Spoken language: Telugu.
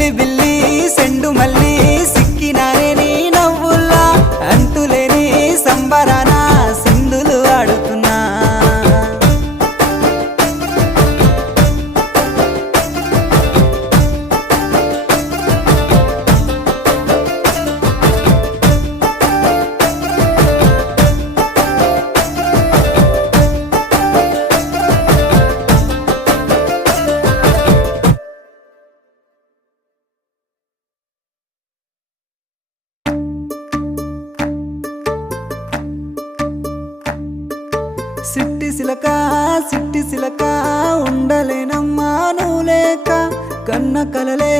అల్లి బిల్లి సెండు మల్లి సిక్కినానే నీ నవ్వుల్లా అంతులేని సంబరాన సింధులు ఆడుతున్నా సిట్టి సిలక ఉండలేనమ్మా నువ్వు లేక కన్న కలలే